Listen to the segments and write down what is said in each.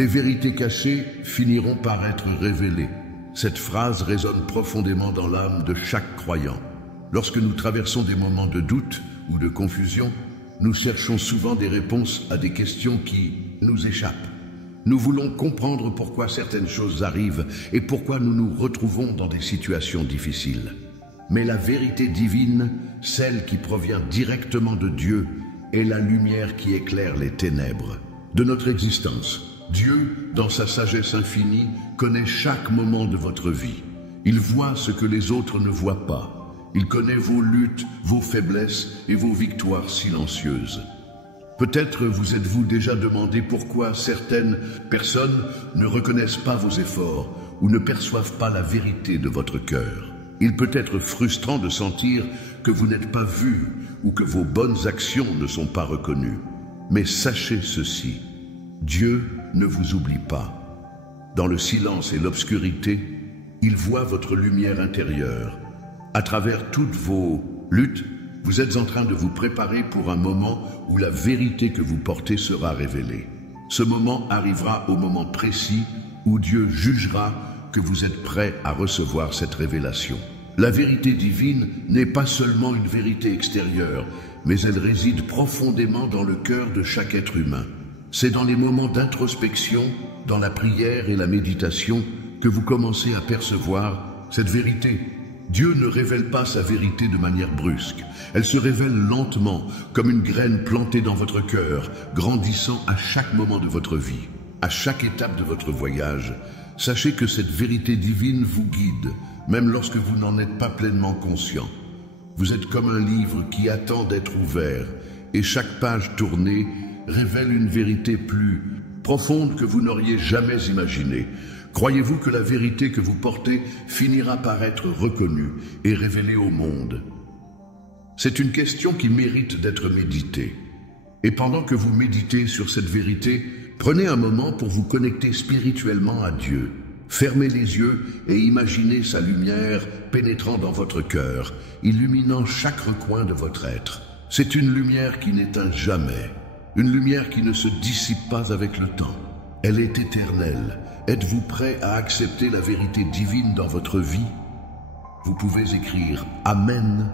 Les vérités cachées finiront par être révélées. Cette phrase résonne profondément dans l'âme de chaque croyant. Lorsque nous traversons des moments de doute ou de confusion, nous cherchons souvent des réponses à des questions qui nous échappent. Nous voulons comprendre pourquoi certaines choses arrivent et pourquoi nous nous retrouvons dans des situations difficiles. Mais la vérité divine, celle qui provient directement de Dieu, est la lumière qui éclaire les ténèbres de notre existence. Dieu, dans sa sagesse infinie, connaît chaque moment de votre vie. Il voit ce que les autres ne voient pas. Il connaît vos luttes, vos faiblesses et vos victoires silencieuses. Peut-être vous êtes-vous déjà demandé pourquoi certaines personnes ne reconnaissent pas vos efforts ou ne perçoivent pas la vérité de votre cœur. Il peut être frustrant de sentir que vous n'êtes pas vu ou que vos bonnes actions ne sont pas reconnues. Mais sachez ceci, Dieu ne vous oublie pas. Dans le silence et l'obscurité, il voit votre lumière intérieure. À travers toutes vos luttes, vous êtes en train de vous préparer pour un moment où la vérité que vous portez sera révélée. Ce moment arrivera au moment précis où Dieu jugera que vous êtes prêt à recevoir cette révélation. La vérité divine n'est pas seulement une vérité extérieure, mais elle réside profondément dans le cœur de chaque être humain. C'est dans les moments d'introspection, dans la prière et la méditation, que vous commencez à percevoir cette vérité. Dieu ne révèle pas sa vérité de manière brusque. Elle se révèle lentement, comme une graine plantée dans votre cœur, grandissant à chaque moment de votre vie. À chaque étape de votre voyage, sachez que cette vérité divine vous guide, même lorsque vous n'en êtes pas pleinement conscient. Vous êtes comme un livre qui attend d'être ouvert, et chaque page tournée révèle une vérité plus profonde que vous n'auriez jamais imaginée. Croyez-vous que la vérité que vous portez finira par être reconnue et révélée au monde? C'est une question qui mérite d'être méditée. Et pendant que vous méditez sur cette vérité, prenez un moment pour vous connecter spirituellement à Dieu. Fermez les yeux et imaginez sa lumière pénétrant dans votre cœur, illuminant chaque recoin de votre être. C'est une lumière qui n'éteint jamais, une lumière qui ne se dissipe pas avec le temps. Elle est éternelle. Êtes-vous prêt à accepter la vérité divine dans votre vie? Vous pouvez écrire « Amen »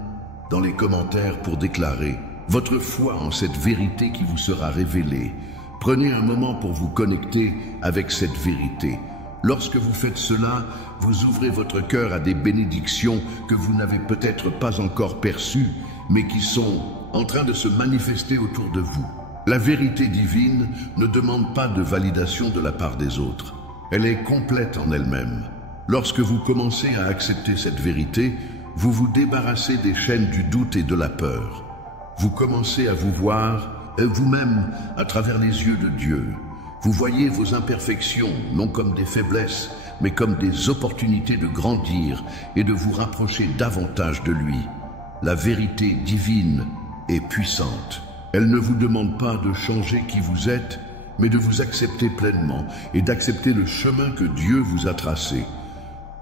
dans les commentaires pour déclarer votre foi en cette vérité qui vous sera révélée. Prenez un moment pour vous connecter avec cette vérité. Lorsque vous faites cela, vous ouvrez votre cœur à des bénédictions que vous n'avez peut-être pas encore perçues, mais qui sont en train de se manifester autour de vous. La vérité divine ne demande pas de validation de la part des autres. Elle est complète en elle-même. Lorsque vous commencez à accepter cette vérité, vous vous débarrassez des chaînes du doute et de la peur. Vous commencez à vous voir vous-même à travers les yeux de Dieu. Vous voyez vos imperfections, non comme des faiblesses, mais comme des opportunités de grandir et de vous rapprocher davantage de lui. La vérité divine est puissante. Elle ne vous demande pas de changer qui vous êtes, mais de vous accepter pleinement et d'accepter le chemin que Dieu vous a tracé.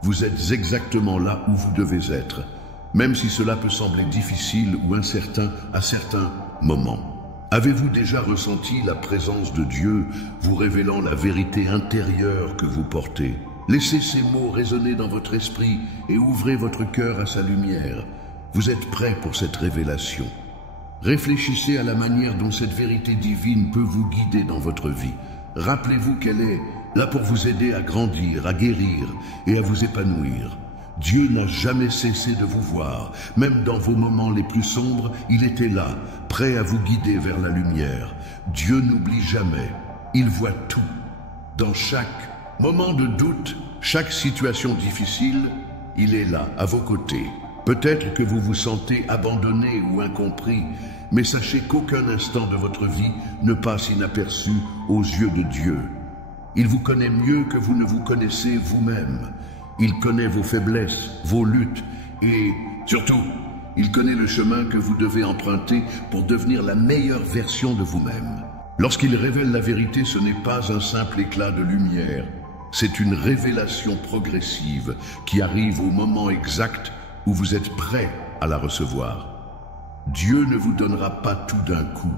Vous êtes exactement là où vous devez être, même si cela peut sembler difficile ou incertain à certains moments. Avez-vous déjà ressenti la présence de Dieu vous révélant la vérité intérieure que vous portez? Laissez ces mots résonner dans votre esprit et ouvrez votre cœur à sa lumière. Vous êtes prêt pour cette révélation. Réfléchissez à la manière dont cette vérité divine peut vous guider dans votre vie. Rappelez-vous qu'elle est là pour vous aider à grandir, à guérir et à vous épanouir. Dieu n'a jamais cessé de vous voir. Même dans vos moments les plus sombres, il était là, prêt à vous guider vers la lumière. Dieu n'oublie jamais. Il voit tout. Dans chaque moment de doute, chaque situation difficile, il est là, à vos côtés. Peut-être que vous vous sentez abandonné ou incompris, mais sachez qu'aucun instant de votre vie ne passe inaperçu aux yeux de Dieu. Il vous connaît mieux que vous ne vous connaissez vous-même. Il connaît vos faiblesses, vos luttes et, surtout, il connaît le chemin que vous devez emprunter pour devenir la meilleure version de vous-même. Lorsqu'il révèle la vérité, ce n'est pas un simple éclat de lumière. C'est une révélation progressive qui arrive au moment exact où vous êtes prêt à la recevoir. Dieu ne vous donnera pas tout d'un coup.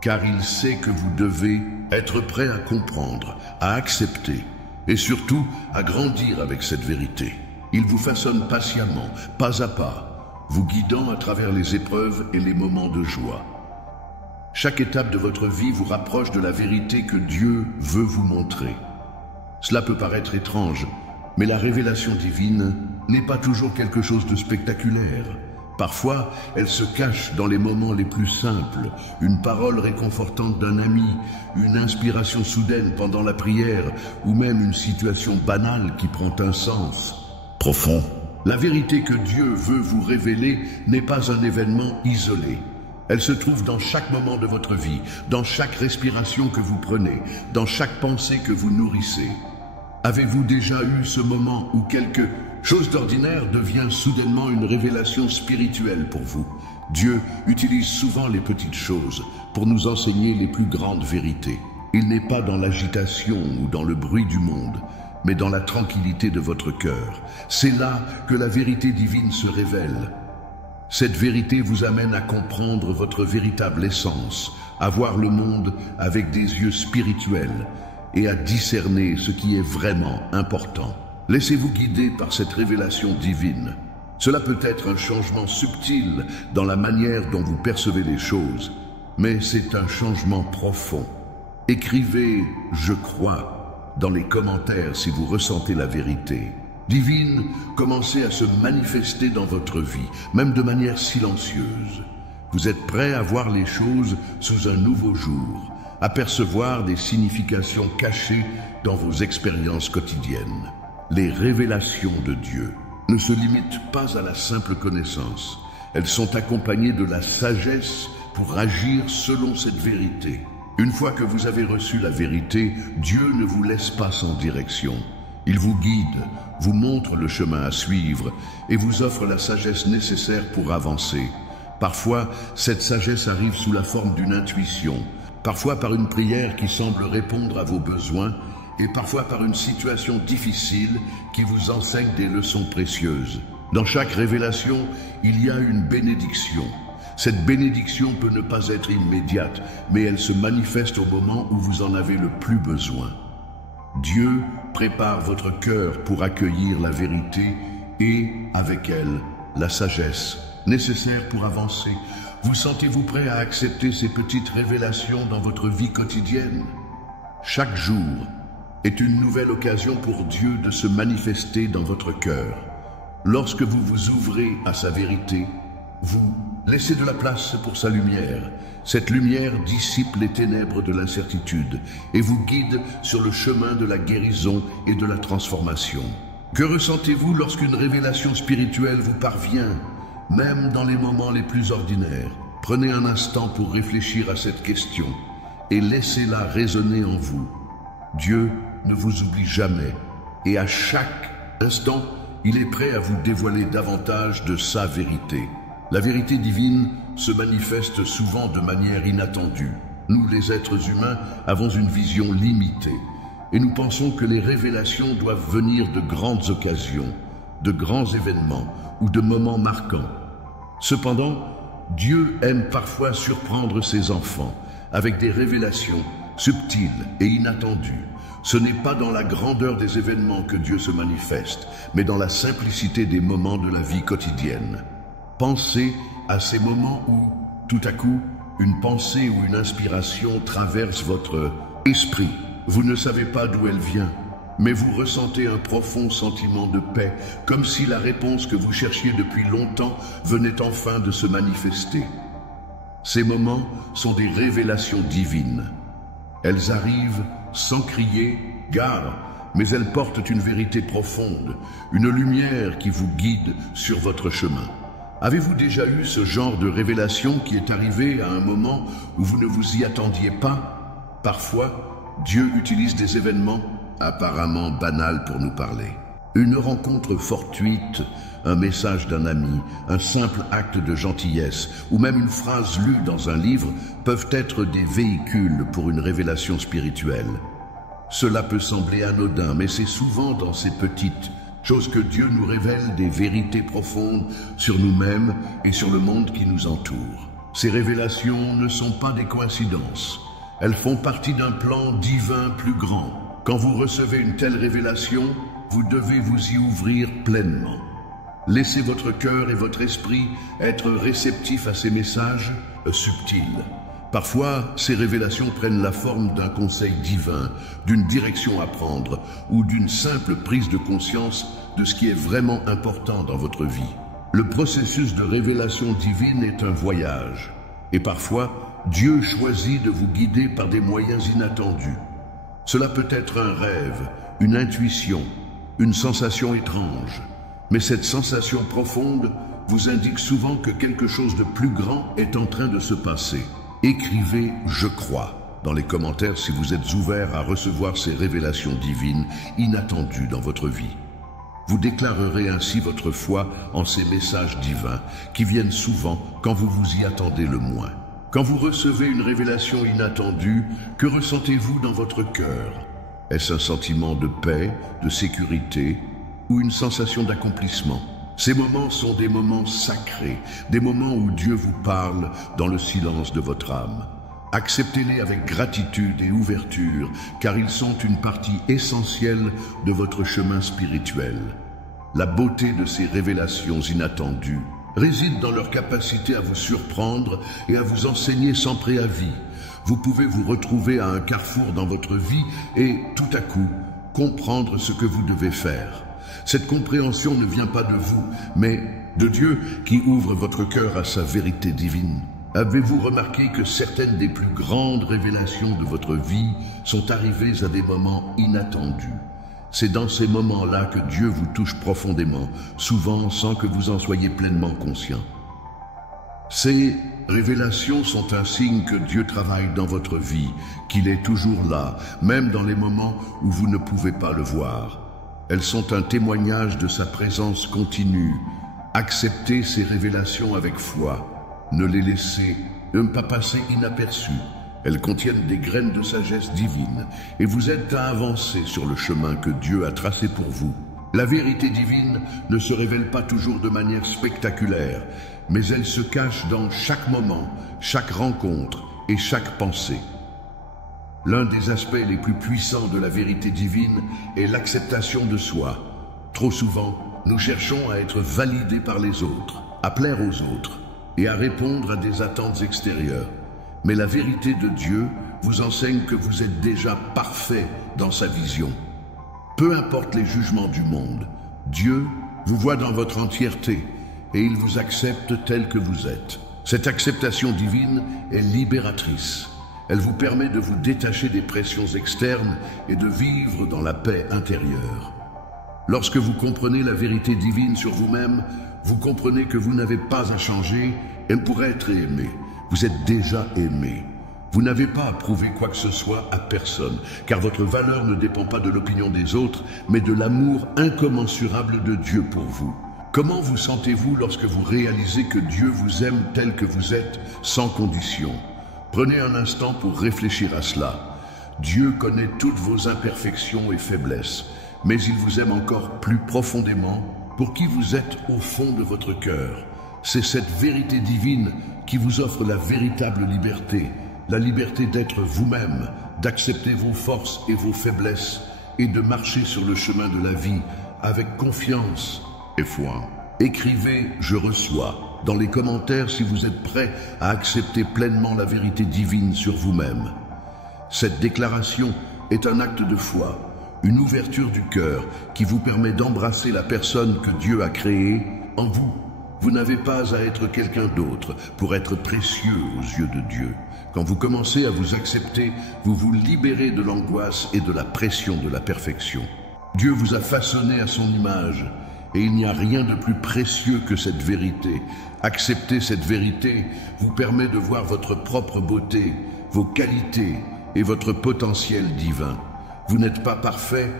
car il sait que vous devez être prêt à comprendre, à accepter et surtout à grandir avec cette vérité. Il vous façonne patiemment, pas à pas, vous guidant à travers les épreuves et les moments de joie. Chaque étape de votre vie vous rapproche de la vérité que Dieu veut vous montrer. Cela peut paraître étrange, mais la révélation divine n'est pas toujours quelque chose de spectaculaire. Parfois, elle se cache dans les moments les plus simples, une parole réconfortante d'un ami, une inspiration soudaine pendant la prière, ou même une situation banale qui prend un sens profond. La vérité que Dieu veut vous révéler n'est pas un événement isolé. Elle se trouve dans chaque moment de votre vie, dans chaque respiration que vous prenez, dans chaque pensée que vous nourrissez. Avez-vous déjà eu ce moment où quelque chose d'ordinaire devient soudainement une révélation spirituelle pour vous? Dieu utilise souvent les petites choses pour nous enseigner les plus grandes vérités. Il n'est pas dans l'agitation ou dans le bruit du monde, mais dans la tranquillité de votre cœur. C'est là que la vérité divine se révèle. Cette vérité vous amène à comprendre votre véritable essence, à voir le monde avec des yeux spirituels et à discerner ce qui est vraiment important. Laissez-vous guider par cette révélation divine. Cela peut être un changement subtil dans la manière dont vous percevez les choses, mais c'est un changement profond. Écrivez « Je crois » dans les commentaires si vous ressentez la vérité divine commencer à se manifester dans votre vie, même de manière silencieuse. Vous êtes prêt à voir les choses sous un nouveau jour, à percevoir des significations cachées dans vos expériences quotidiennes. Les révélations de Dieu ne se limitent pas à la simple connaissance. Elles sont accompagnées de la sagesse pour agir selon cette vérité. Une fois que vous avez reçu la vérité, Dieu ne vous laisse pas sans direction. Il vous guide, vous montre le chemin à suivre et vous offre la sagesse nécessaire pour avancer. Parfois, cette sagesse arrive sous la forme d'une intuition, parfois par une prière qui semble répondre à vos besoins et parfois par une situation difficile qui vous enseigne des leçons précieuses. Dans chaque révélation, il y a une bénédiction. Cette bénédiction peut ne pas être immédiate, mais elle se manifeste au moment où vous en avez le plus besoin. Dieu prépare votre cœur pour accueillir la vérité et, avec elle, la sagesse nécessaire pour avancer. Vous sentez-vous prêt à accepter ces petites révélations dans votre vie quotidienne? Chaque jour est une nouvelle occasion pour Dieu de se manifester dans votre cœur. Lorsque vous vous ouvrez à sa vérité, vous laissez de la place pour sa lumière. Cette lumière dissipe les ténèbres de l'incertitude et vous guide sur le chemin de la guérison et de la transformation. Que ressentez-vous lorsqu'une révélation spirituelle vous parvient, même dans les moments les plus ordinaires? Prenez un instant pour réfléchir à cette question et laissez-la résonner en vous. Dieu ne vous oublie jamais et à chaque instant, il est prêt à vous dévoiler davantage de sa vérité. La vérité divine se manifeste souvent de manière inattendue. Nous, les êtres humains, avons une vision limitée et nous pensons que les révélations doivent venir de grandes occasions, de grands événements ou de moments marquants. Cependant, Dieu aime parfois surprendre ses enfants avec des révélations subtiles et inattendues. Ce n'est pas dans la grandeur des événements que Dieu se manifeste, mais dans la simplicité des moments de la vie quotidienne. Pensez à ces moments où, tout à coup, une pensée ou une inspiration traverse votre esprit. Vous ne savez pas d'où elle vient, mais vous ressentez un profond sentiment de paix, comme si la réponse que vous cherchiez depuis longtemps venait enfin de se manifester. Ces moments sont des révélations divines. Elles arrivent sans crier « Gare !», mais elles portent une vérité profonde, une lumière qui vous guide sur votre chemin. Avez-vous déjà eu ce genre de révélation qui est arrivé à un moment où vous ne vous y attendiez pas? Parfois, Dieu utilise des événements apparemment banals pour nous parler. Une rencontre fortuite, un message d'un ami, un simple acte de gentillesse ou même une phrase lue dans un livre peuvent être des véhicules pour une révélation spirituelle. Cela peut sembler anodin, mais c'est souvent dans ces petites choses que Dieu nous révèle des vérités profondes sur nous-mêmes et sur le monde qui nous entoure. Ces révélations ne sont pas des coïncidences. Elles font partie d'un plan divin plus grand. Quand vous recevez une telle révélation, vous devez vous y ouvrir pleinement. Laissez votre cœur et votre esprit être réceptifs à ces messages subtils. Parfois, ces révélations prennent la forme d'un conseil divin, d'une direction à prendre ou d'une simple prise de conscience de ce qui est vraiment important dans votre vie. Le processus de révélation divine est un voyage. Et parfois, Dieu choisit de vous guider par des moyens inattendus. Cela peut être un rêve, une intuition, une sensation étrange. Mais cette sensation profonde vous indique souvent que quelque chose de plus grand est en train de se passer. Écrivez « Je crois » dans les commentaires si vous êtes ouvert à recevoir ces révélations divines inattendues dans votre vie. Vous déclarerez ainsi votre foi en ces messages divins qui viennent souvent quand vous vous y attendez le moins. Quand vous recevez une révélation inattendue, que ressentez-vous dans votre cœur? Est-ce un sentiment de paix, de sécurité ou une sensation d'accomplissement? Ces moments sont des moments sacrés, des moments où Dieu vous parle dans le silence de votre âme. Acceptez-les avec gratitude et ouverture, car ils sont une partie essentielle de votre chemin spirituel. La beauté de ces révélations inattendues réside dans leur capacité à vous surprendre et à vous enseigner sans préavis. Vous pouvez vous retrouver à un carrefour dans votre vie et, tout à coup, comprendre ce que vous devez faire. Cette compréhension ne vient pas de vous, mais de Dieu qui ouvre votre cœur à sa vérité divine. Avez-vous remarqué que certaines des plus grandes révélations de votre vie sont arrivées à des moments inattendus? C'est dans ces moments-là que Dieu vous touche profondément, souvent sans que vous en soyez pleinement conscient. Ces révélations sont un signe que Dieu travaille dans votre vie, qu'il est toujours là, même dans les moments où vous ne pouvez pas le voir. Elles sont un témoignage de sa présence continue. Acceptez ces révélations avec foi. Ne les laissez pas passer inaperçues. Elles contiennent des graines de sagesse divine et vous aident à avancer sur le chemin que Dieu a tracé pour vous. La vérité divine ne se révèle pas toujours de manière spectaculaire, mais elle se cache dans chaque moment, chaque rencontre et chaque pensée. L'un des aspects les plus puissants de la vérité divine est l'acceptation de soi. Trop souvent, nous cherchons à être validés par les autres, à plaire aux autres et à répondre à des attentes extérieures. Mais la vérité de Dieu vous enseigne que vous êtes déjà parfait dans sa vision. Peu importe les jugements du monde, Dieu vous voit dans votre entièreté et il vous accepte tel que vous êtes. Cette acceptation divine est libératrice. Elle vous permet de vous détacher des pressions externes et de vivre dans la paix intérieure. Lorsque vous comprenez la vérité divine sur vous-même, vous comprenez que vous n'avez pas à changer et pour être aimé. Vous êtes déjà aimé. Vous n'avez pas à prouver quoi que ce soit à personne, car votre valeur ne dépend pas de l'opinion des autres, mais de l'amour incommensurable de Dieu pour vous. Comment vous sentez-vous lorsque vous réalisez que Dieu vous aime tel que vous êtes, sans condition? Prenez un instant pour réfléchir à cela. Dieu connaît toutes vos imperfections et faiblesses, mais il vous aime encore plus profondément pour qui vous êtes au fond de votre cœur. C'est cette vérité divine qui vous offre la véritable liberté, la liberté d'être vous-même, d'accepter vos forces et vos faiblesses et de marcher sur le chemin de la vie avec confiance et foi. Écrivez « Je reçois » dans les commentaires si vous êtes prêt à accepter pleinement la vérité divine sur vous-même. Cette déclaration est un acte de foi, une ouverture du cœur qui vous permet d'embrasser la personne que Dieu a créée en vous. Vous n'avez pas à être quelqu'un d'autre pour être précieux aux yeux de Dieu. Quand vous commencez à vous accepter, vous vous libérez de l'angoisse et de la pression de la perfection. Dieu vous a façonné à son image et il n'y a rien de plus précieux que cette vérité. Accepter cette vérité vous permet de voir votre propre beauté, vos qualités et votre potentiel divin. Vous n'êtes pas parfait,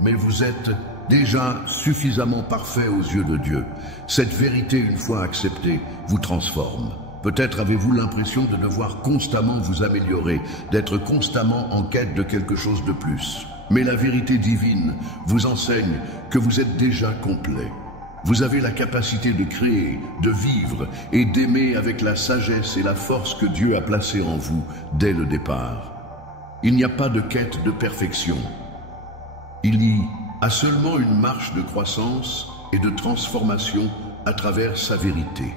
mais vous êtes déjà suffisamment parfait aux yeux de Dieu. Cette vérité, une fois acceptée, vous transforme. Peut-être avez-vous l'impression de devoir constamment vous améliorer, d'être constamment en quête de quelque chose de plus. Mais la vérité divine vous enseigne que vous êtes déjà complet. Vous avez la capacité de créer, de vivre et d'aimer avec la sagesse et la force que Dieu a placée en vous dès le départ. Il n'y a pas de quête de perfection. Il y a seulement une marche de croissance et de transformation à travers sa vérité.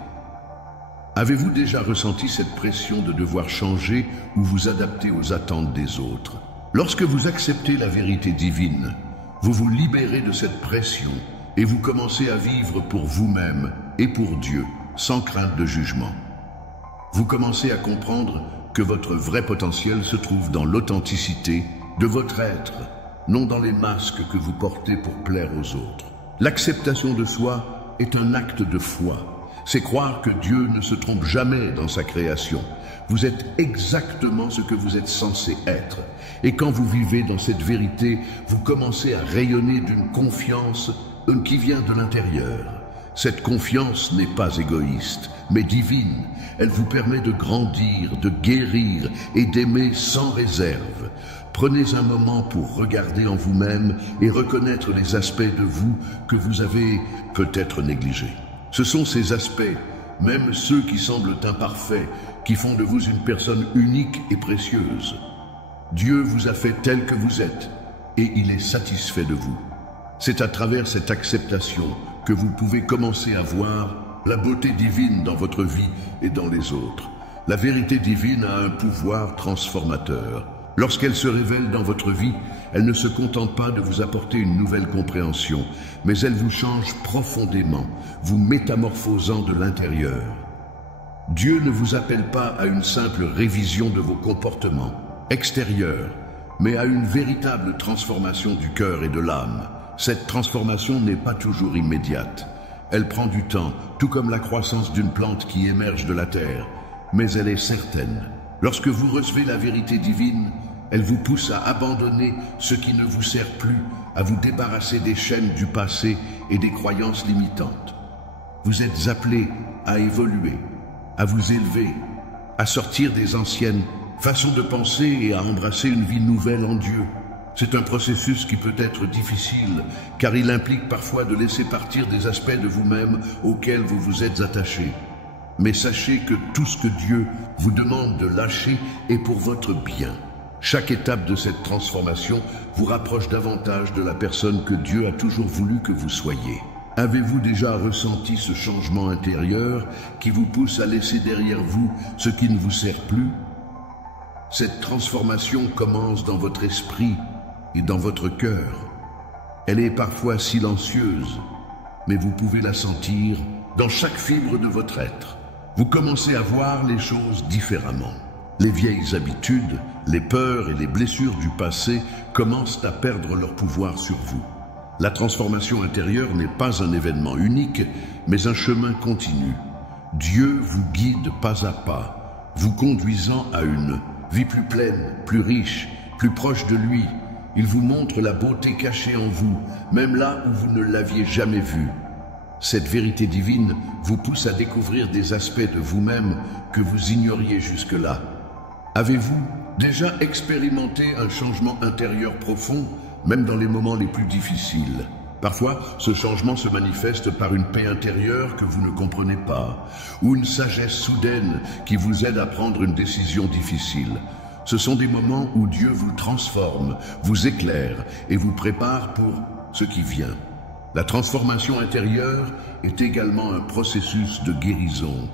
Avez-vous déjà ressenti cette pression de devoir changer ou vous adapter aux attentes des autres? Lorsque vous acceptez la vérité divine, vous vous libérez de cette pression et vous commencez à vivre pour vous-même et pour Dieu, sans crainte de jugement. Vous commencez à comprendre que votre vrai potentiel se trouve dans l'authenticité de votre être, non dans les masques que vous portez pour plaire aux autres. L'acceptation de soi est un acte de foi. C'est croire que Dieu ne se trompe jamais dans sa création. Vous êtes exactement ce que vous êtes censé être. Et quand vous vivez dans cette vérité, vous commencez à rayonner d'une confiance qui vient de l'intérieur. Cette confiance n'est pas égoïste, mais divine. Elle vous permet de grandir, de guérir et d'aimer sans réserve. Prenez un moment pour regarder en vous-même et reconnaître les aspects de vous que vous avez peut-être négligés. Ce sont ces aspects, même ceux qui semblent imparfaits, qui font de vous une personne unique et précieuse. Dieu vous a fait tel que vous êtes et il est satisfait de vous. C'est à travers cette acceptation que vous pouvez commencer à voir la beauté divine dans votre vie et dans les autres. La vérité divine a un pouvoir transformateur. Lorsqu'elle se révèle dans votre vie, elle ne se contente pas de vous apporter une nouvelle compréhension, mais elle vous change profondément, vous métamorphosant de l'intérieur. Dieu ne vous appelle pas à une simple révision de vos comportements extérieurs, mais à une véritable transformation du cœur et de l'âme. Cette transformation n'est pas toujours immédiate. Elle prend du temps, tout comme la croissance d'une plante qui émerge de la terre, mais elle est certaine. Lorsque vous recevez la vérité divine, elle vous pousse à abandonner ce qui ne vous sert plus, à vous débarrasser des chaînes du passé et des croyances limitantes. Vous êtes appelés à évoluer, à vous élever, à sortir des anciennes façons de penser et à embrasser une vie nouvelle en Dieu. C'est un processus qui peut être difficile, car il implique parfois de laisser partir des aspects de vous-même auxquels vous vous êtes attachés. Mais sachez que tout ce que Dieu vous demande de lâcher est pour votre bien. Chaque étape de cette transformation vous rapproche davantage de la personne que Dieu a toujours voulu que vous soyez. Avez-vous déjà ressenti ce changement intérieur qui vous pousse à laisser derrière vous ce qui ne vous sert plus? Cette transformation commence dans votre esprit et dans votre cœur. Elle est parfois silencieuse, mais vous pouvez la sentir dans chaque fibre de votre être. Vous commencez à voir les choses différemment. Les vieilles habitudes, les peurs et les blessures du passé commencent à perdre leur pouvoir sur vous. La transformation intérieure n'est pas un événement unique, mais un chemin continu. Dieu vous guide pas à pas, vous conduisant à une vie plus pleine, plus riche, plus proche de lui. Il vous montre la beauté cachée en vous, même là où vous ne l'aviez jamais vue. Cette vérité divine vous pousse à découvrir des aspects de vous-même que vous ignoriez jusque-là. Avez-vous déjà expérimenté un changement intérieur profond, même dans les moments les plus difficiles? Parfois, ce changement se manifeste par une paix intérieure que vous ne comprenez pas, ou une sagesse soudaine qui vous aide à prendre une décision difficile. Ce sont des moments où Dieu vous transforme, vous éclaire et vous prépare pour ce qui vient. La transformation intérieure est également un processus de guérison.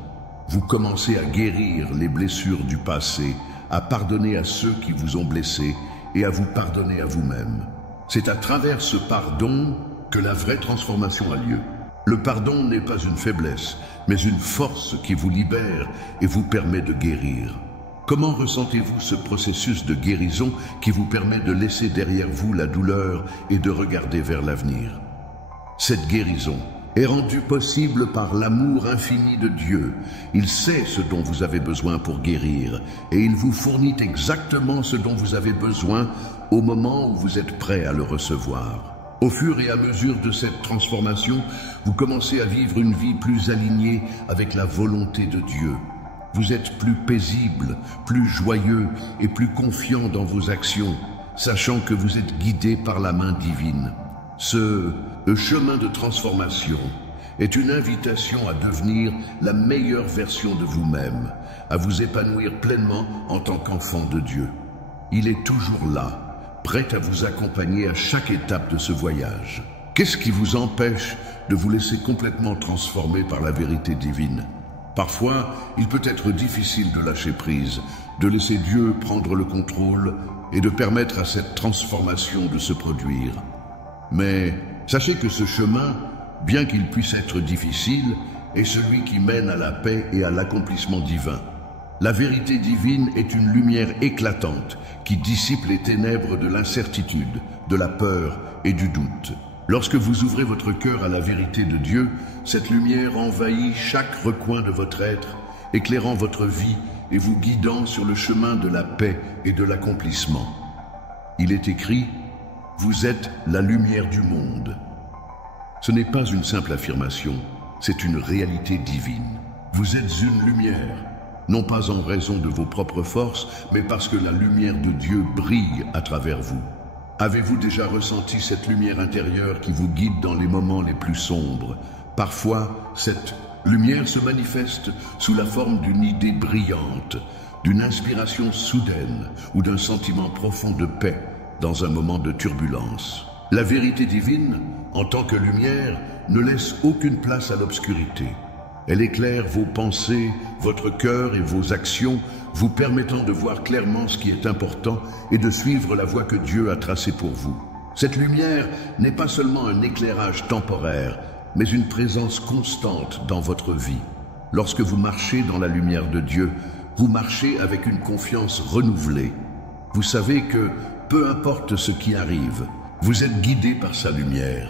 Vous commencez à guérir les blessures du passé, à pardonner à ceux qui vous ont blessé et à vous pardonner à vous-même. C'est à travers ce pardon que la vraie transformation a lieu. Le pardon n'est pas une faiblesse, mais une force qui vous libère et vous permet de guérir. Comment ressentez-vous ce processus de guérison qui vous permet de laisser derrière vous la douleur et de regarder vers l'avenir? Cette guérison est rendue possible par l'amour infini de Dieu. Il sait ce dont vous avez besoin pour guérir et il vous fournit exactement ce dont vous avez besoin au moment où vous êtes prêt à le recevoir. Au fur et à mesure de cette transformation, vous commencez à vivre une vie plus alignée avec la volonté de Dieu. Vous êtes plus paisible, plus joyeux et plus confiant dans vos actions, sachant que vous êtes guidé par la main divine. Ce chemin de transformation est une invitation à devenir la meilleure version de vous-même, à vous épanouir pleinement en tant qu'enfant de Dieu. Il est toujours là, prêt à vous accompagner à chaque étape de ce voyage. Qu'est-ce qui vous empêche de vous laisser complètement transformer par la vérité divine? Parfois, il peut être difficile de lâcher prise, de laisser Dieu prendre le contrôle et de permettre à cette transformation de se produire. Mais sachez que ce chemin, bien qu'il puisse être difficile, est celui qui mène à la paix et à l'accomplissement divin. La vérité divine est une lumière éclatante qui dissipe les ténèbres de l'incertitude, de la peur et du doute. Lorsque vous ouvrez votre cœur à la vérité de Dieu, cette lumière envahit chaque recoin de votre être, éclairant votre vie et vous guidant sur le chemin de la paix et de l'accomplissement. Il est écrit « Vous êtes la lumière du monde ». Ce n'est pas une simple affirmation, c'est une réalité divine. Vous êtes une lumière, non pas en raison de vos propres forces, mais parce que la lumière de Dieu brille à travers vous. Avez-vous déjà ressenti cette lumière intérieure qui vous guide dans les moments les plus sombres? Parfois, cette lumière se manifeste sous la forme d'une idée brillante, d'une inspiration soudaine ou d'un sentiment profond de paix dans un moment de turbulence. La vérité divine, en tant que lumière, ne laisse aucune place à l'obscurité. Elle éclaire vos pensées, votre cœur et vos actions, vous permettant de voir clairement ce qui est important et de suivre la voie que Dieu a tracée pour vous. Cette lumière n'est pas seulement un éclairage temporaire, mais une présence constante dans votre vie. Lorsque vous marchez dans la lumière de Dieu, vous marchez avec une confiance renouvelée. Vous savez que, peu importe ce qui arrive, vous êtes guidé par sa lumière.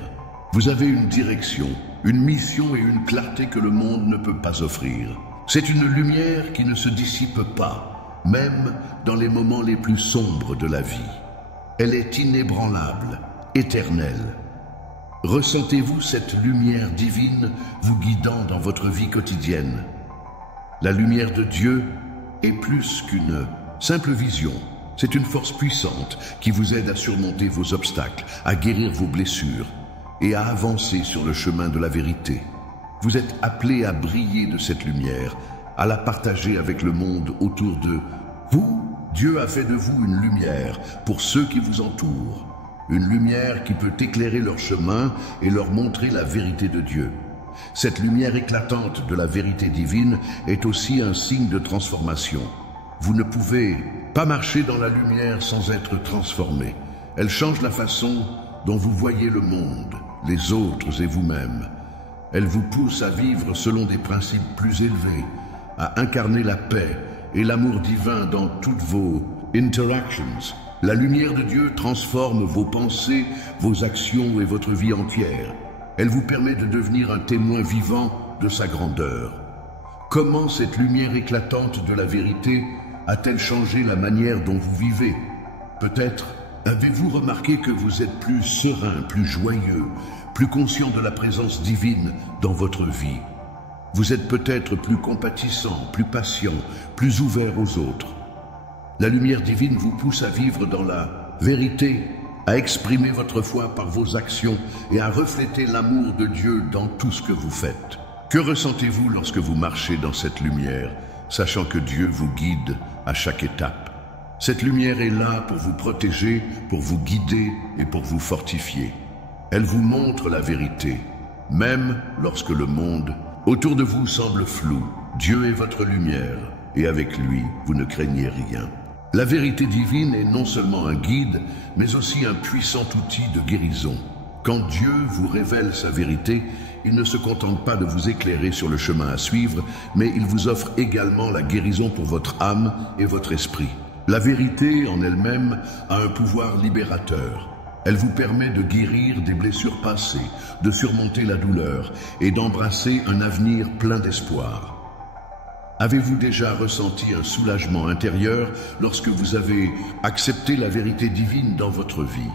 Vous avez une direction, une mission et une clarté que le monde ne peut pas offrir. C'est une lumière qui ne se dissipe pas, même dans les moments les plus sombres de la vie. Elle est inébranlable, éternelle. Ressentez-vous cette lumière divine vous guidant dans votre vie quotidienne? La lumière de Dieu est plus qu'une simple vision. C'est une force puissante qui vous aide à surmonter vos obstacles, à guérir vos blessures et à avancer sur le chemin de la vérité. Vous êtes appelé à briller de cette lumière, à la partager avec le monde autour de vous. Dieu a fait de vous une lumière pour ceux qui vous entourent. Une lumière qui peut éclairer leur chemin et leur montrer la vérité de Dieu. Cette lumière éclatante de la vérité divine est aussi un signe de transformation. Vous ne pouvez pas marcher dans la lumière sans être transformé. Elle change la façon dont vous voyez le monde, les autres et vous-même. Elle vous pousse à vivre selon des principes plus élevés, à incarner la paix et l'amour divin dans toutes vos interactions. La lumière de Dieu transforme vos pensées, vos actions et votre vie entière. Elle vous permet de devenir un témoin vivant de sa grandeur. Comment cette lumière éclatante de la vérité a-t-elle changé la manière dont vous vivez? Peut-être avez-vous remarqué que vous êtes plus serein, plus joyeux, plus conscient de la présence divine dans votre vie. Vous êtes peut-être plus compatissant, plus patient, plus ouvert aux autres. La lumière divine vous pousse à vivre dans la vérité, à exprimer votre foi par vos actions et à refléter l'amour de Dieu dans tout ce que vous faites. Que ressentez-vous lorsque vous marchez dans cette lumière, sachant que Dieu vous guide à chaque étape? Cette lumière est là pour vous protéger, pour vous guider et pour vous fortifier. Elle vous montre la vérité, même lorsque le monde autour de vous semble flou. Dieu est votre lumière et avec lui, vous ne craignez rien. La vérité divine est non seulement un guide, mais aussi un puissant outil de guérison. Quand Dieu vous révèle sa vérité, il ne se contente pas de vous éclairer sur le chemin à suivre, mais il vous offre également la guérison pour votre âme et votre esprit. La vérité en elle-même a un pouvoir libérateur. Elle vous permet de guérir des blessures passées, de surmonter la douleur et d'embrasser un avenir plein d'espoir. Avez-vous déjà ressenti un soulagement intérieur lorsque vous avez accepté la vérité divine dans votre vie?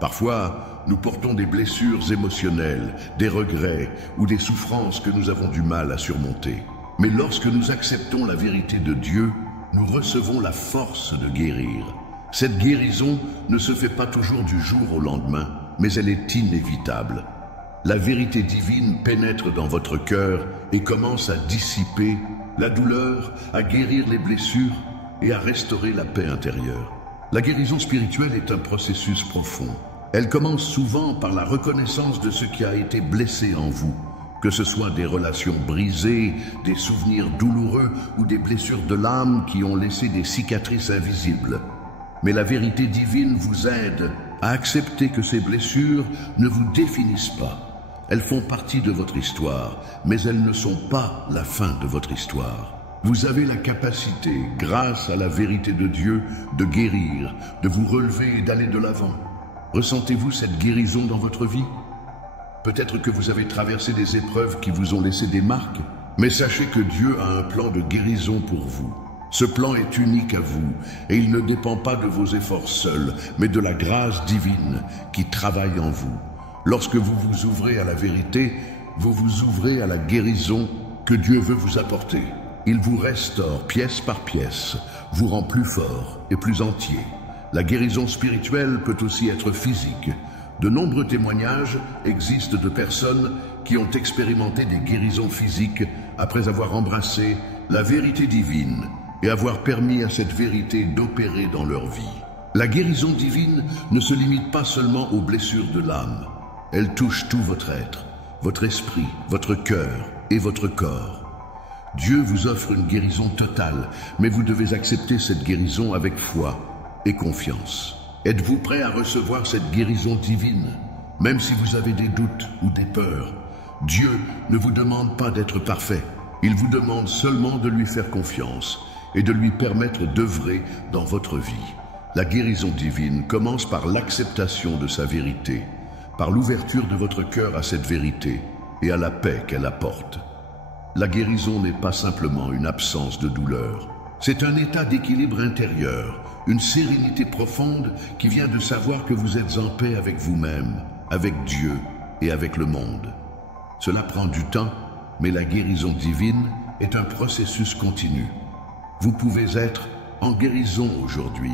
Parfois, nous portons des blessures émotionnelles, des regrets ou des souffrances que nous avons du mal à surmonter. Mais lorsque nous acceptons la vérité de Dieu, nous recevons la force de guérir. Cette guérison ne se fait pas toujours du jour au lendemain, mais elle est inévitable. la vérité divine pénètre dans votre cœur et commence à dissiper la douleur, à guérir les blessures et à restaurer la paix intérieure. La guérison spirituelle est un processus profond. Elle commence souvent par la reconnaissance de ce qui a été blessé en vous, que ce soit des relations brisées, des souvenirs douloureux ou des blessures de l'âme qui ont laissé des cicatrices invisibles. Mais la vérité divine vous aide à accepter que ces blessures ne vous définissent pas. Elles font partie de votre histoire, mais elles ne sont pas la fin de votre histoire. Vous avez la capacité, grâce à la vérité de Dieu, de guérir, de vous relever et d'aller de l'avant. Ressentez-vous cette guérison dans votre vie? Peut-être que vous avez traversé des épreuves qui vous ont laissé des marques, mais sachez que Dieu a un plan de guérison pour vous. Ce plan est unique à vous et il ne dépend pas de vos efforts seuls, mais de la grâce divine qui travaille en vous. Lorsque vous vous ouvrez à la vérité, vous vous ouvrez à la guérison que Dieu veut vous apporter. Il vous restaure pièce par pièce, vous rend plus fort et plus entier. La guérison spirituelle peut aussi être physique. De nombreux témoignages existent de personnes qui ont expérimenté des guérisons physiques après avoir embrassé la vérité divine et avoir permis à cette vérité d'opérer dans leur vie. La guérison divine ne se limite pas seulement aux blessures de l'âme. Elle touche tout votre être, votre esprit, votre cœur et votre corps. Dieu vous offre une guérison totale, mais vous devez accepter cette guérison avec foi et confiance. Êtes-vous prêt à recevoir cette guérison divine? Même si vous avez des doutes ou des peurs, Dieu ne vous demande pas d'être parfait. Il vous demande seulement de lui faire confiance et de lui permettre d'œuvrer dans votre vie. La guérison divine commence par l'acceptation de sa vérité, par l'ouverture de votre cœur à cette vérité et à la paix qu'elle apporte. La guérison n'est pas simplement une absence de douleur. C'est un état d'équilibre intérieur, une sérénité profonde qui vient de savoir que vous êtes en paix avec vous-même, avec Dieu et avec le monde. Cela prend du temps, mais la guérison divine est un processus continu. Vous pouvez être en guérison aujourd'hui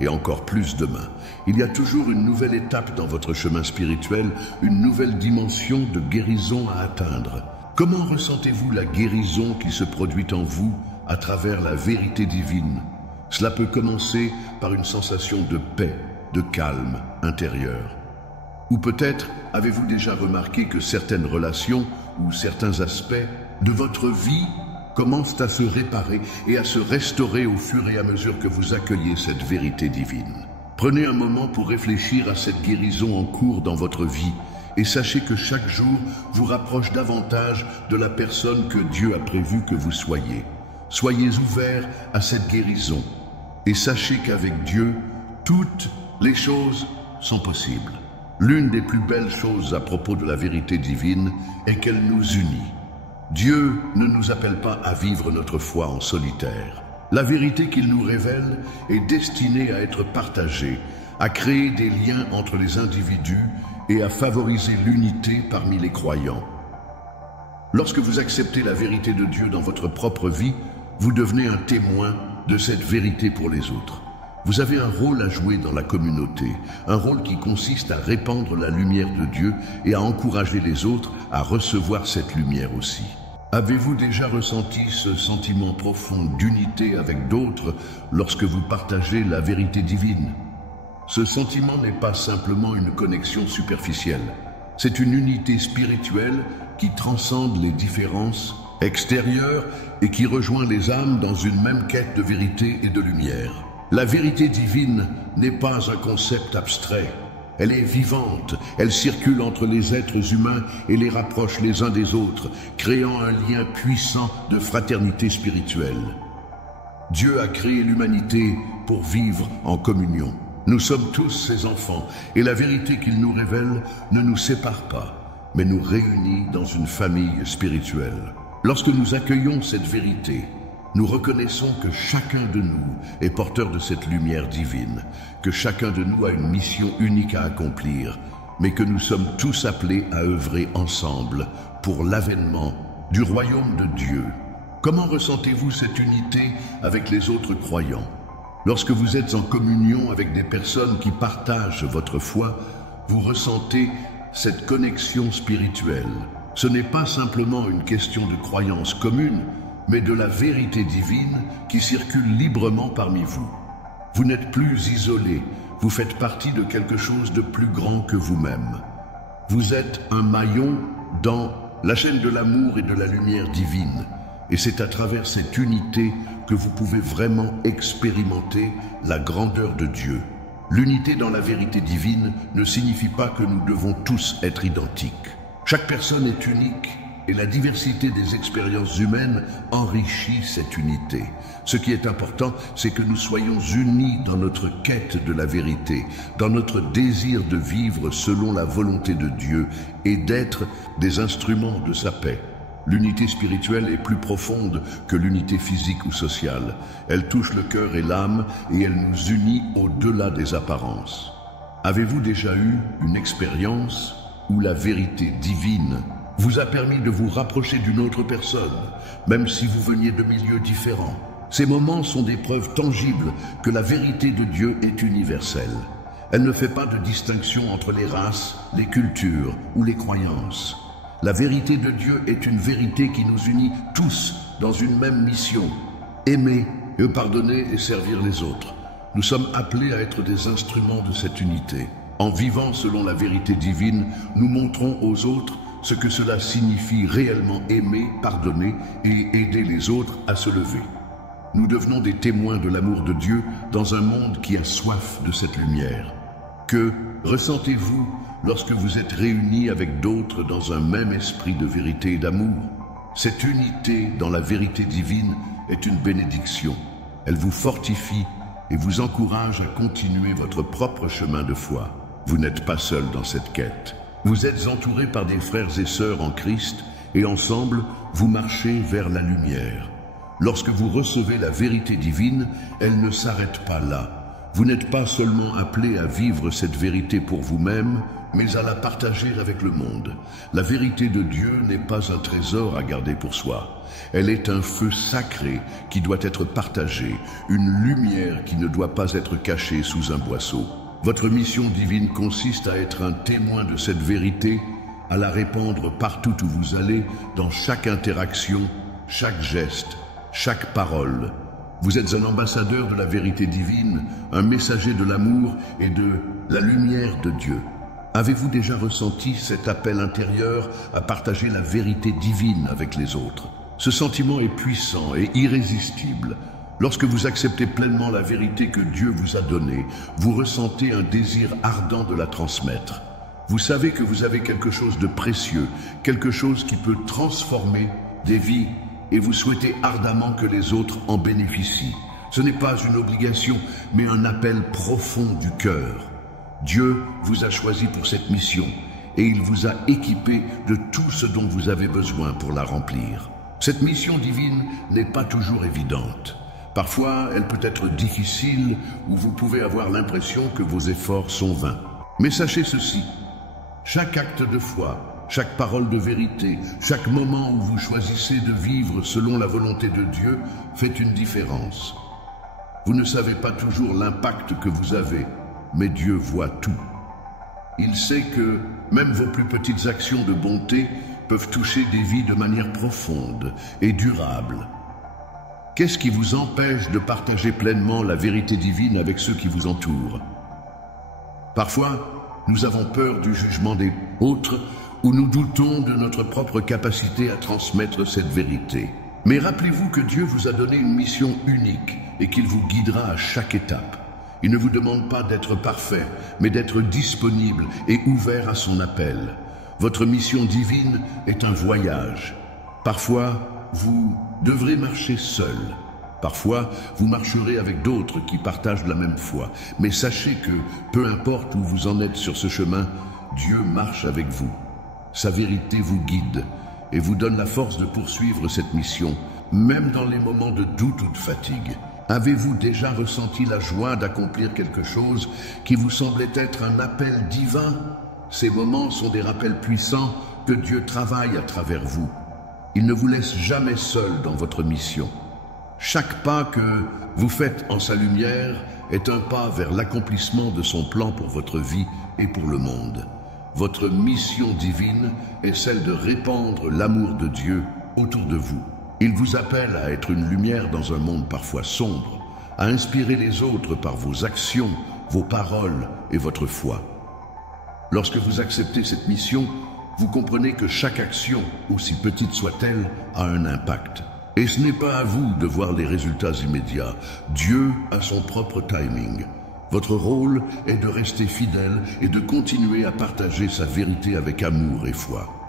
et encore plus demain. Il y a toujours une nouvelle étape dans votre chemin spirituel, une nouvelle dimension de guérison à atteindre. Comment ressentez-vous la guérison qui se produit en vous à travers la vérité divine? Cela peut commencer par une sensation de paix, de calme intérieur. Ou peut-être avez-vous déjà remarqué que certaines relations ou certains aspects de votre vie commencent à se réparer et à se restaurer au fur et à mesure que vous accueillez cette vérité divine. Prenez un moment pour réfléchir à cette guérison en cours dans votre vie et sachez que chaque jour vous rapproche davantage de la personne que Dieu a prévu que vous soyez. Soyez ouverts à cette guérison et sachez qu'avec Dieu, toutes les choses sont possibles. L'une des plus belles choses à propos de la vérité divine est qu'elle nous unit. Dieu ne nous appelle pas à vivre notre foi en solitaire. La vérité qu'il nous révèle est destinée à être partagée, à créer des liens entre les individus et à favoriser l'unité parmi les croyants. Lorsque vous acceptez la vérité de Dieu dans votre propre vie, vous devenez un témoin de cette vérité pour les autres. Vous avez un rôle à jouer dans la communauté, un rôle qui consiste à répandre la lumière de Dieu et à encourager les autres à recevoir cette lumière aussi. Avez-vous déjà ressenti ce sentiment profond d'unité avec d'autres lorsque vous partagez la vérité divine? Ce sentiment n'est pas simplement une connexion superficielle. C'est une unité spirituelle qui transcende les différences extérieures et qui rejoint les âmes dans une même quête de vérité et de lumière. La vérité divine n'est pas un concept abstrait. Elle est vivante, elle circule entre les êtres humains et les rapproche les uns des autres, créant un lien puissant de fraternité spirituelle. Dieu a créé l'humanité pour vivre en communion. Nous sommes tous ses enfants et la vérité qu'il nous révèle ne nous sépare pas, mais nous réunit dans une famille spirituelle. Lorsque nous accueillons cette vérité, nous reconnaissons que chacun de nous est porteur de cette lumière divine, que chacun de nous a une mission unique à accomplir, mais que nous sommes tous appelés à œuvrer ensemble pour l'avènement du royaume de Dieu. Comment ressentez-vous cette unité avec les autres croyants? Lorsque vous êtes en communion avec des personnes qui partagent votre foi, vous ressentez cette connexion spirituelle. Ce n'est pas simplement une question de croyance commune, mais de la vérité divine qui circule librement parmi vous. Vous n'êtes plus isolé, vous faites partie de quelque chose de plus grand que vous-même. Vous êtes un maillon dans la chaîne de l'amour et de la lumière divine. Et c'est à travers cette unité que vous pouvez vraiment expérimenter la grandeur de Dieu. L'unité dans la vérité divine ne signifie pas que nous devons tous être identiques. Chaque personne est unique et la diversité des expériences humaines enrichit cette unité. Ce qui est important, c'est que nous soyons unis dans notre quête de la vérité, dans notre désir de vivre selon la volonté de Dieu et d'être des instruments de sa paix. L'unité spirituelle est plus profonde que l'unité physique ou sociale. Elle touche le cœur et l'âme et elle nous unit au-delà des apparences. Avez-vous déjà eu une expérience où la vérité divine vous a permis de vous rapprocher d'une autre personne, même si vous veniez de milieux différents? Ces moments sont des preuves tangibles que la vérité de Dieu est universelle. Elle ne fait pas de distinction entre les races, les cultures ou les croyances. La vérité de Dieu est une vérité qui nous unit tous dans une même mission: aimer, pardonner et servir les autres. Nous sommes appelés à être des instruments de cette unité. En vivant selon la vérité divine, nous montrons aux autres ce que cela signifie réellement aimer, pardonner et aider les autres à se lever. Nous devenons des témoins de l'amour de Dieu dans un monde qui a soif de cette lumière. Que ressentez-vous lorsque vous êtes réunis avec d'autres dans un même esprit de vérité et d'amour? Cette unité dans la vérité divine est une bénédiction. Elle vous fortifie et vous encourage à continuer votre propre chemin de foi. Vous n'êtes pas seul dans cette quête. Vous êtes entourés par des frères et sœurs en Christ et ensemble, vous marchez vers la lumière. Lorsque vous recevez la vérité divine, elle ne s'arrête pas là. Vous n'êtes pas seulement appelés à vivre cette vérité pour vous-même, mais à la partager avec le monde. La vérité de Dieu n'est pas un trésor à garder pour soi. Elle est un feu sacré qui doit être partagé, une lumière qui ne doit pas être cachée sous un boisseau. Votre mission divine consiste à être un témoin de cette vérité, à la répandre partout où vous allez, dans chaque interaction, chaque geste, chaque parole. Vous êtes un ambassadeur de la vérité divine, un messager de l'amour et de la lumière de Dieu. Avez-vous déjà ressenti cet appel intérieur à partager la vérité divine avec les autres? Ce sentiment est puissant et irrésistible. Lorsque vous acceptez pleinement la vérité que Dieu vous a donnée, vous ressentez un désir ardent de la transmettre. Vous savez que vous avez quelque chose de précieux, quelque chose qui peut transformer des vies, et vous souhaitez ardemment que les autres en bénéficient. Ce n'est pas une obligation, mais un appel profond du cœur. Dieu vous a choisi pour cette mission, et il vous a équipé de tout ce dont vous avez besoin pour la remplir. Cette mission divine n'est pas toujours évidente. Parfois, elle peut être difficile, ou vous pouvez avoir l'impression que vos efforts sont vains. Mais sachez ceci, chaque acte de foi, chaque parole de vérité, chaque moment où vous choisissez de vivre selon la volonté de Dieu fait une différence. Vous ne savez pas toujours l'impact que vous avez, mais Dieu voit tout. Il sait que même vos plus petites actions de bonté peuvent toucher des vies de manière profonde et durable. Qu'est-ce qui vous empêche de partager pleinement la vérité divine avec ceux qui vous entourent? Parfois, nous avons peur du jugement des autres ou nous doutons de notre propre capacité à transmettre cette vérité. Mais rappelez-vous que Dieu vous a donné une mission unique et qu'il vous guidera à chaque étape. Il ne vous demande pas d'être parfait, mais d'être disponible et ouvert à son appel. Votre mission divine est un voyage. Parfois, vous devrez marcher seul. Parfois, vous marcherez avec d'autres qui partagent la même foi. Mais sachez que, peu importe où vous en êtes sur ce chemin, Dieu marche avec vous. Sa vérité vous guide et vous donne la force de poursuivre cette mission, même dans les moments de doute ou de fatigue. Avez-vous déjà ressenti la joie d'accomplir quelque chose qui vous semblait être un appel divin? Ces moments sont des rappels puissants que Dieu travaille à travers vous. Il ne vous laisse jamais seul dans votre mission. Chaque pas que vous faites en sa lumière est un pas vers l'accomplissement de son plan pour votre vie et pour le monde. Votre mission divine est celle de répandre l'amour de Dieu autour de vous. Il vous appelle à être une lumière dans un monde parfois sombre, à inspirer les autres par vos actions, vos paroles et votre foi. Lorsque vous acceptez cette mission, vous comprenez que chaque action, aussi petite soit-elle, a un impact. Et ce n'est pas à vous de voir les résultats immédiats. Dieu a son propre timing. Votre rôle est de rester fidèle et de continuer à partager sa vérité avec amour et foi.